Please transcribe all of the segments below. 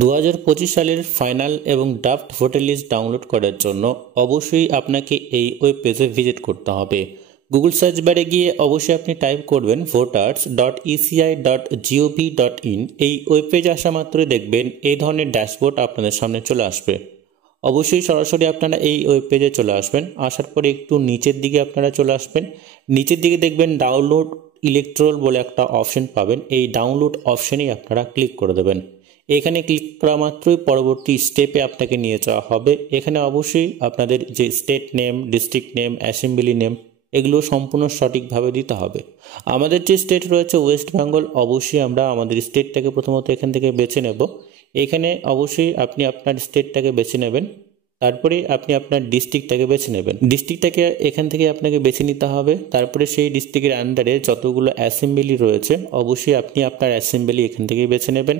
2025 সালের ফাইনাল এবং draft voter list download করার জন্য অবশ্যই আপনাকে এই ওয়েব পেজে ভিজিট করতে হবে। গুগল সার্চ বারে গিয়ে অবশ্যই আপনি টাইপ করবেন voters.eci.gov.in। এই ওয়েব পেজে আসা মাত্রই দেখবেন এই ধরনের ড্যাশবোর্ড আপনাদের সামনে চলে আসবে। অবশ্যই সরাসরি আপনারা এই ওয়েব পেজে চলে আসবেন। আসার পরে একটু নিচের দিকে আপনারা চলে আসবেন। নিচের দিকে দেখবেন ডাউনলোড ইলেকট্রল বলে একটা অপশন পাবেন। এই ডাউনলোড অপশনেই আপনারা ক্লিক করে দেবেন। এখানে ক্লিক করা মাত্রই পরবর্তী স্টেপে আপনাকে নিয়ে যাওয়া হবে। এখানে অবশ্যই আপনাদের যে state name, district name, assembly name এগুলো সম্পূর্ণ সঠিকভাবে দিতে হবে। আমাদের যে স্টেট রয়েছে ওয়েস্ট বেঙ্গল, অবশ্যই আমরা আমাদের স্টেটটাকে প্রথমত এখান থেকে বেছে নেব। এখানে অবশ্যই আপনি আপনার স্টেটটাকে বেছে নেবেন, তারপরে আপনি আপনার ডিস্ট্রিক্টটাকে বেছে নেবেন। ডিস্ট্রিক্টটাকে এখান থেকে আপনাকে বেছে নিতে হবে। তারপরে সেই ডিস্ট্রিক্টের আন্ডারে যতগুলো অ্যাসেম্বলি রয়েছে অবশ্যই আপনি আপনার অ্যাসেম্বলি এখান থেকেই বেছে নেবেন।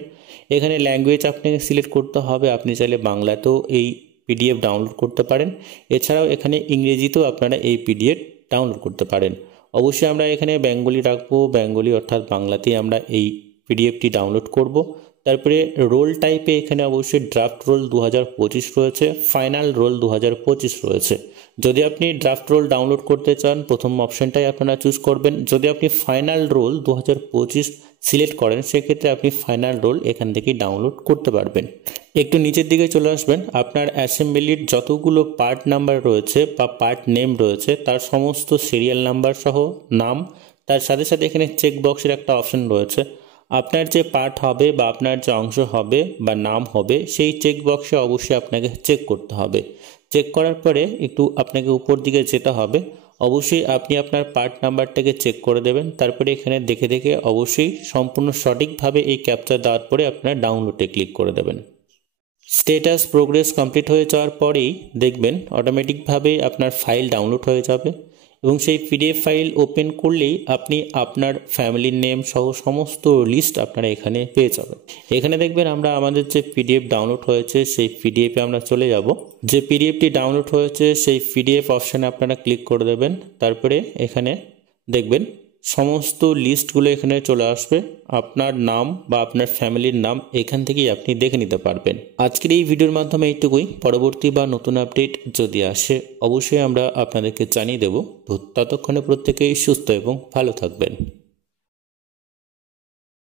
এখানে ল্যাঙ্গুয়েজ আপনাকে সিলেক্ট করতে হবে। আপনি চাইলে বাংলাতেও এই পিডিএফ ডাউনলোড করতে পারেন, এছাড়াও এখানে ইংরেজিতেও আপনারা এই পিডিএফ ডাউনলোড করতে পারেন। অবশ্যই আমরা এখানে বেঙ্গলি রাখবো, বেঙ্গলি অর্থাৎ বাংলাতেই আমরা এই পিডিএফটি ডাউনলোড করব। তারপরে রোল টাইপে এখানে অবশ্যই ড্রাফট রোল 2025 রয়েছে, ফাইনাল রোল 2025 রয়েছে। যদি আপনি ড্রাফট রোল ডাউনলোড করতে চান প্রথম অপশনটাই আপনারা চুজ করবেন। যদি আপনি ফাইনাল রোল 2025 সিলেক্ট করেন সেক্ষেত্রে আপনি ফাইনাল রোল এখান থেকেই ডাউনলোড করতে পারবেন। একটু নিচের দিকে চলে আসবেন। আপনার অ্যাসেম্বলির যতগুলো পার্ট নাম্বার রয়েছে বা পার্ট নেম রয়েছে তার সমস্ত সিরিয়াল নাম্বার সহ নাম, তার সাথে সাথে এখানে চেক বক্সের একটা অপশন রয়েছে। আপনার যে পার্ট হবে বা আপনার যে অংশ হবে বা নাম হবে সেই চেক বক্সে অবশ্যই আপনাকে চেক করতে হবে। চেক করার পরে একটু আপনাকে উপর দিকে যেতে হবে। অবশ্যই আপনি আপনার পার্ট নাম্বারটাকে চেক করে দেবেন। তারপরে এখানে দেখে দেখে অবশ্যই সম্পূর্ণ সঠিকভাবে এই ক্যাপচা দেওয়ার পরে আপনার ডাউনলোডে ক্লিক করে দেবেন। স্ট্যাটাস প্রোগ্রেস কমপ্লিট হয়ে যাওয়ার পরেই দেখবেন অটোমেটিকভাবেই আপনার ফাইল ডাউনলোড হয়ে যাবে এবং সেই পিডিএফ ফাইল ওপেন করলেই আপনি আপনার ফ্যামিলির নেম সহ সমস্ত লিস্ট আপনারা এখানে পেয়ে যাবেন। এখানে দেখবেন আমরা আমাদের যে পিডিএফ ডাউনলোড হয়েছে সেই পিডিএফে আমরা চলে যাব। যে পিডিএফটি ডাউনলোড হয়েছে সেই পিডিএফ অপশানে আপনারা ক্লিক করে দেবেন। তারপরে এখানে দেখবেন সমস্ত লিস্টগুলো এখানে চলে আসবে। আপনার নাম বা আপনার ফ্যামিলির নাম এখান থেকেই আপনি দেখে নিতে পারবেন। আজকের এই ভিডিওর মাধ্যমে এইটুকুই। পরবর্তী বা নতুন আপডেট যদি আসে অবশ্যই আমরা আপনাদেরকে জানিয়ে দেব। ততক্ষণে প্রত্যেকেই সুস্থ এবং ভালো থাকবেন।